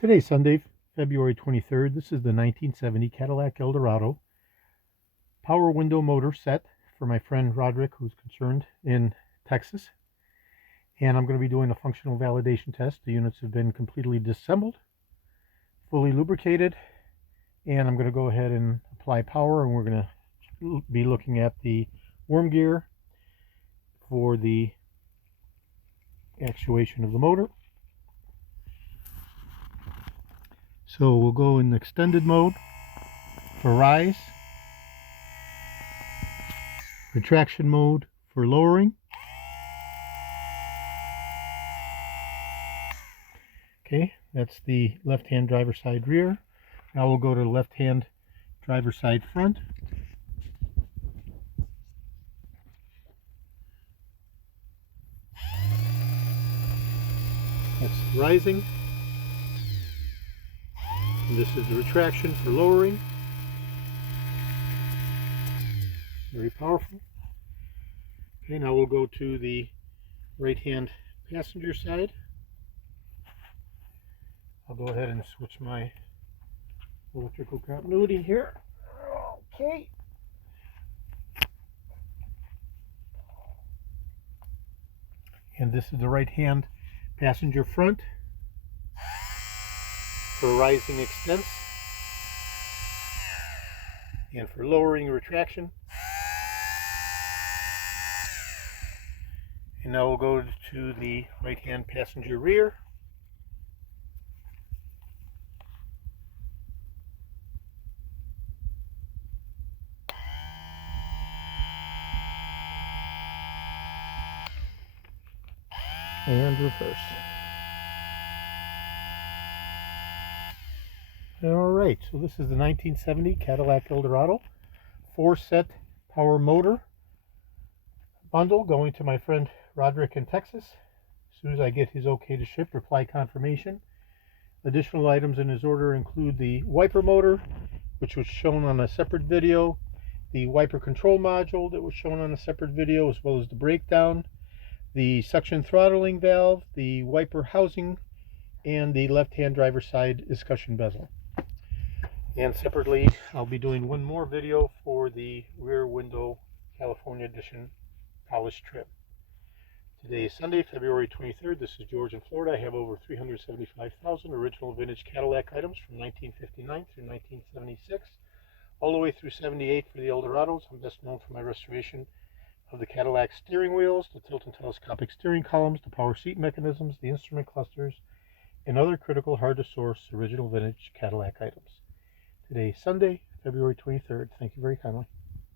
Today's Sunday, February 23rd. This is the 1970 Cadillac Eldorado power window motor set for my friend Roderick, who's concerned in Texas. And I'm going to be doing a functional validation test. The units have been completely disassembled, fully lubricated, and I'm going to go ahead and apply power, and we're going to be looking at the worm gear for the actuation of the motor. So we'll go in extended mode for rise, retraction mode for lowering. Okay, that's the left-hand driver side rear. Now we'll go to left-hand driver side front. That's rising. And this is the retraction for lowering. Very powerful. Okay, now we'll go to the right-hand passenger side. I'll go ahead and switch my electrical continuity here. Okay. And this is the right-hand passenger front for rising extents and for lowering retraction. And now we'll go to the right-hand passenger rear. And reverse. Alright, so this is the 1970 Cadillac Eldorado 4-set power motor bundle going to my friend Roderick in Texas. As soon as I get his okay to ship, reply confirmation. Additional items in his order include the wiper motor, which was shown on a separate video, the wiper control module that was shown on a separate video, as well as the breakdown, the suction throttling valve, the wiper housing, and the left-hand driver side discussion bezel. And separately, I'll be doing one more video for the rear window California edition polish trim. Today is Sunday, February 23rd. This is George in Florida. I have over 375,000 original vintage Cadillac items from 1959 through 1976, all the way through 78 for the Eldorados. I'm best known for my restoration of the Cadillac steering wheels, the tilt and telescopic steering columns, the power seat mechanisms, the instrument clusters, and other critical, hard-to-source original vintage Cadillac items. Today is Sunday, February 23rd. Thank you very kindly.